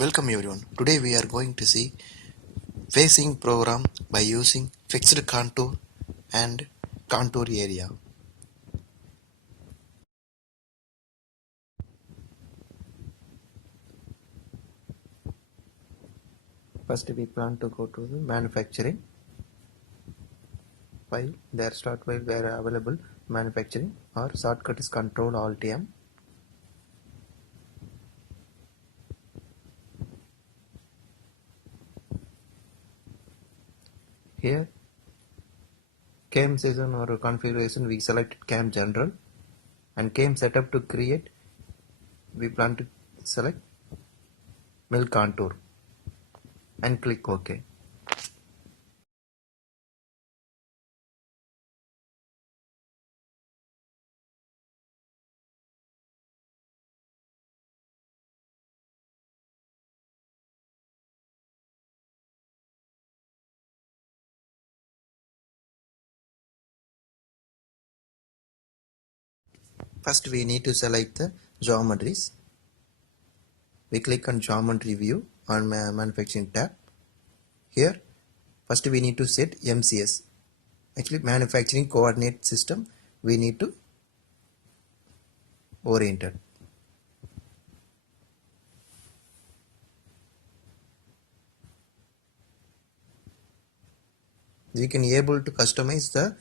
Welcome everyone. Today we are going to see facing program by using fixed contour and contour area. First we plan to go to the manufacturing file. There start file where available manufacturing or shortcut is Control Alt M. Here CAM season or configuration we selected CAM general, and CAM setup to create we plan to select mill contour and click OK. First we need to select the geometries. We click on geometry view on manufacturing tab. Here first we need to set MCS, actually manufacturing coordinate system. We need to orient it. We can able to customize the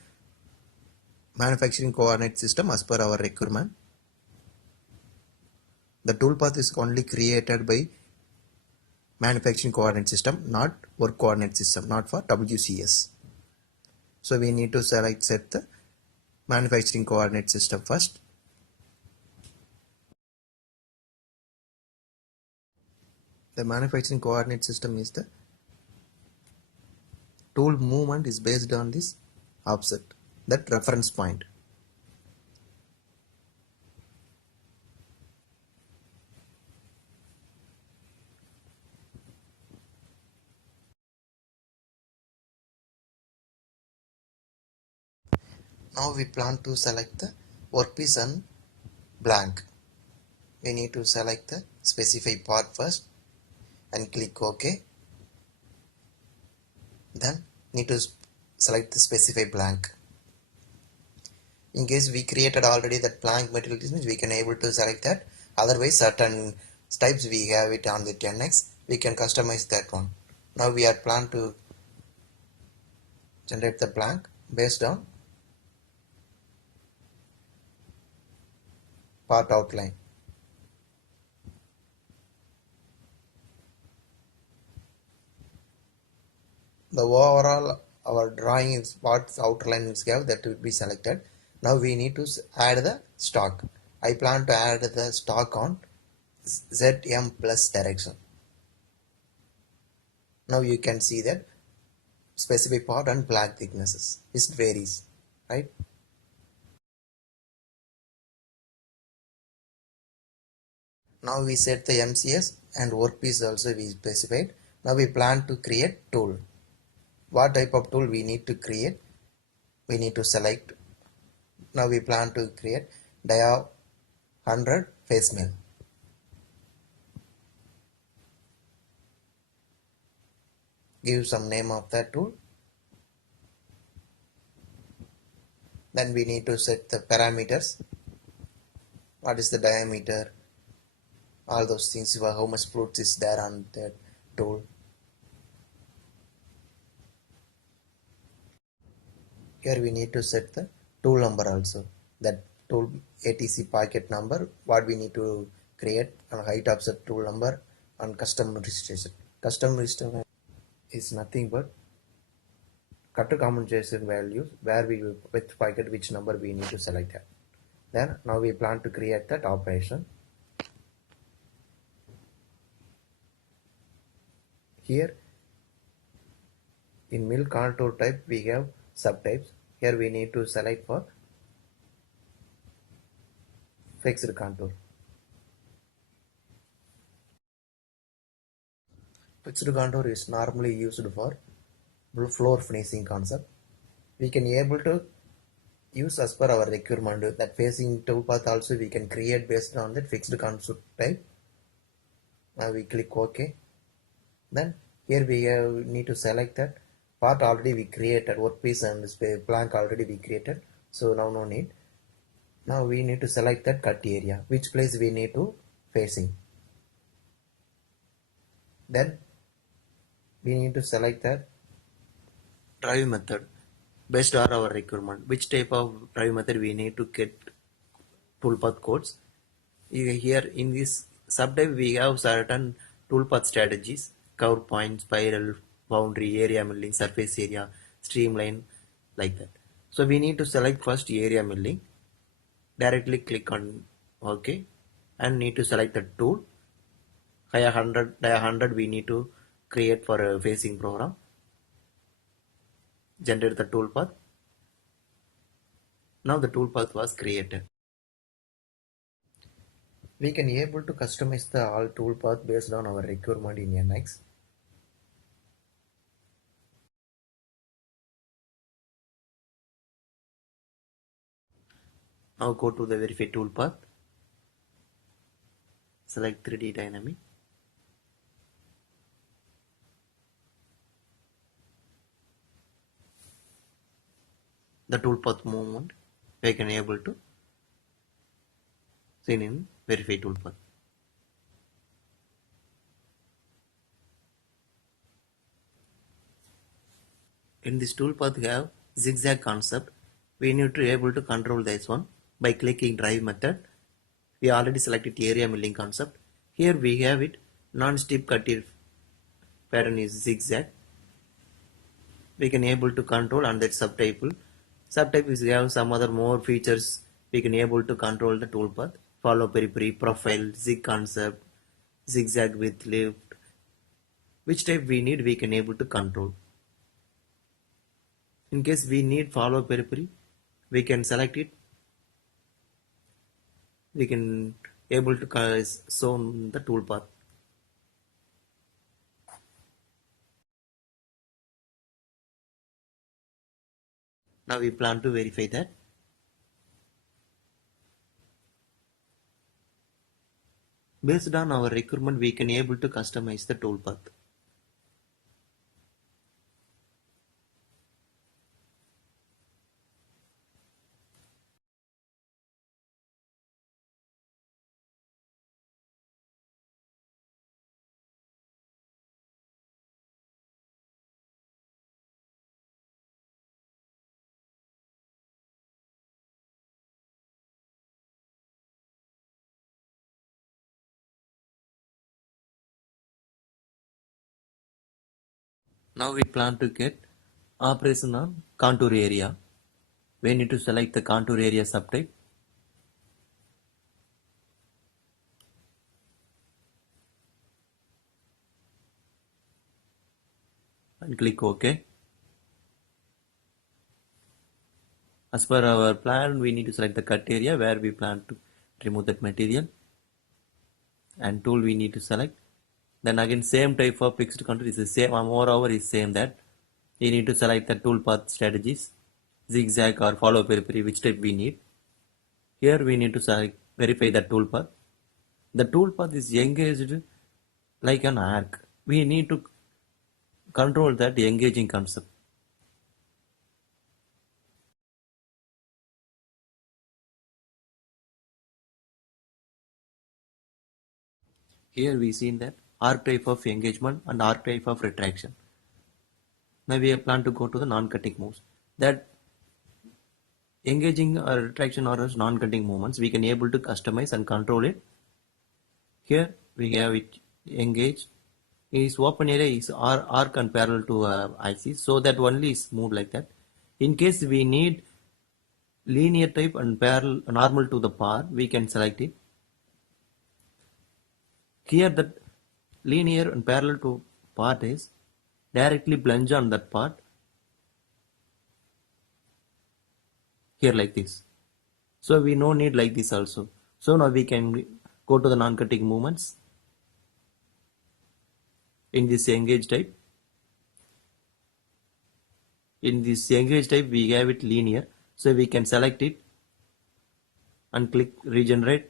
manufacturing coordinate system as per our requirement. The toolpath is only created by manufacturing coordinate system, not work coordinate system, not for WCS. So we need to set the manufacturing coordinate system first. The manufacturing coordinate system is the tool movement is based on this offset, that reference point. Now we plan to select the workpiece and blank. We need to select the specify part first and click OK. Then need to select the specify blank. In case we created already that blank material, means we can able to select that. Otherwise certain types we have it on the 10x, we can customize that one. Now we are plan to generate the blank based on part outline. The overall our drawing is what outline is have, that will be selected. Now we need to add the stock. I plan to add the stock on ZM plus direction. Now you can see that specific part and black thicknesses, it varies, right? Now we set the MCS and workpiece also we specified. Now we plan to create tool. What type of tool we need to create? We need to select. Now we plan to create dia 100 face mill. Give some name of that tool. Then we need to set the parameters. What is the diameter? All those things, how much fruits is there on that tool. Here we need to set the tool number also. That tool ATC packet number, what we need to create, and height offset tool number, and custom registration. Custom registration is nothing but cut compensation values where we with packet which number we need to select that. Then now we plan to create that operation. Here in mill contour type we have subtypes. Here we need to select for fixed contour. Fixed contour is normally used for floor finishing concept. We can able to use as per our requirement. That facing toolpath also we can create based on that fixed contour type. Now we click OK. Then here we need to select that part already we created, workpiece and this plank already we created, so now no need. Now we need to select that cut area, which place we need to facing. Then we need to select that drive method based on our requirement, which type of drive method we need to get toolpath codes. Here in this subtype we have certain toolpath strategies: curve point, spiral, boundary, area milling, surface area, streamline, like that. So we need to select first area milling. Directly click on OK and need to select the tool. Dia 100 we need to create for a facing program. Generate the toolpath. Now the toolpath was created. We can able to customize the all toolpath based on our requirement in NX. Now go to the verify toolpath. Select 3D dynamic. The toolpath movement we can able to see in verify toolpath. In this toolpath we have zigzag concept. We need to able to control this one by clicking drive method. We already selected area milling concept. Here we have it non-steep cut pattern is zigzag. We can able to control on that subtype. Subtype is we have some other more features. We can able to control the toolpath. Follow periphery, profile, zig concept, zigzag with lift. Which type we need we can able to control. In case we need follow periphery, we can select it. We can able to show the toolpath. Now we plan to verify that. Based on our requirement, we can able to customize the toolpath. Now we plan to get operation on contour area. We need to select the contour area subtype. And click OK. As per our plan, we need to select the cut area where we plan to remove that material. And tool we need to select. Then again same type of fixed contour is the same, moreover is same that you need to select the toolpath strategies, zigzag or follow periphery, which type we need. Here we need to select verify the toolpath. The toolpath is engaged like an arc. We need to control that engaging concept. Here we seen that arc type of engagement and arc type of retraction. Now we plan to go to the non-cutting moves. That engaging or retraction or non-cutting movements we can able to customize and control it. Here we have it engage. Is open area is arc and parallel to IC, so that only is moved like that. In case we need linear type and parallel normal to the par, we can select it. Here that linear and parallel to part is directly plunge on that part. Here like this. So we no need like this also. So now we can go to the non-cutting movements. In this engage type. In this engage type we have it linear. So we can select it and click regenerate.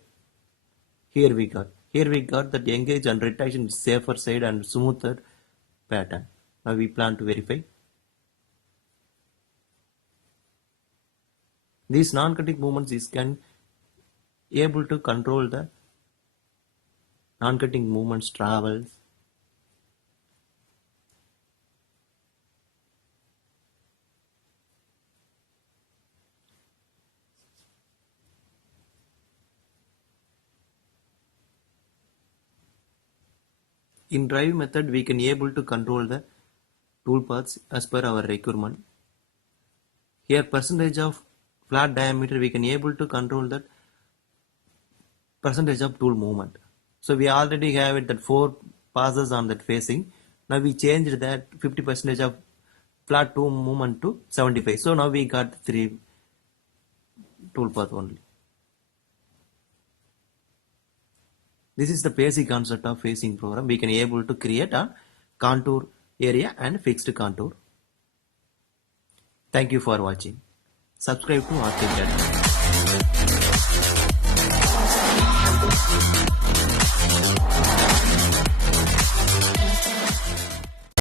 Here we got. Here we got that engage and retraction is safer side and smoother pattern. Now we plan to verify. These non-cutting movements is can able to control the non-cutting movements travels. In drive method, we can able to control the tool paths as per our requirement. Here percentage of flat diameter, we can able to control that percentage of tool movement. So we already have it that 4 passes on that facing. Now we changed that 50% of flat tool movement to 75. So now we got 3 tool path only. This is the basic concept of facing program. We can able to create a contour area and fixed contour. Thank you for watching. Subscribe to Arctic Data.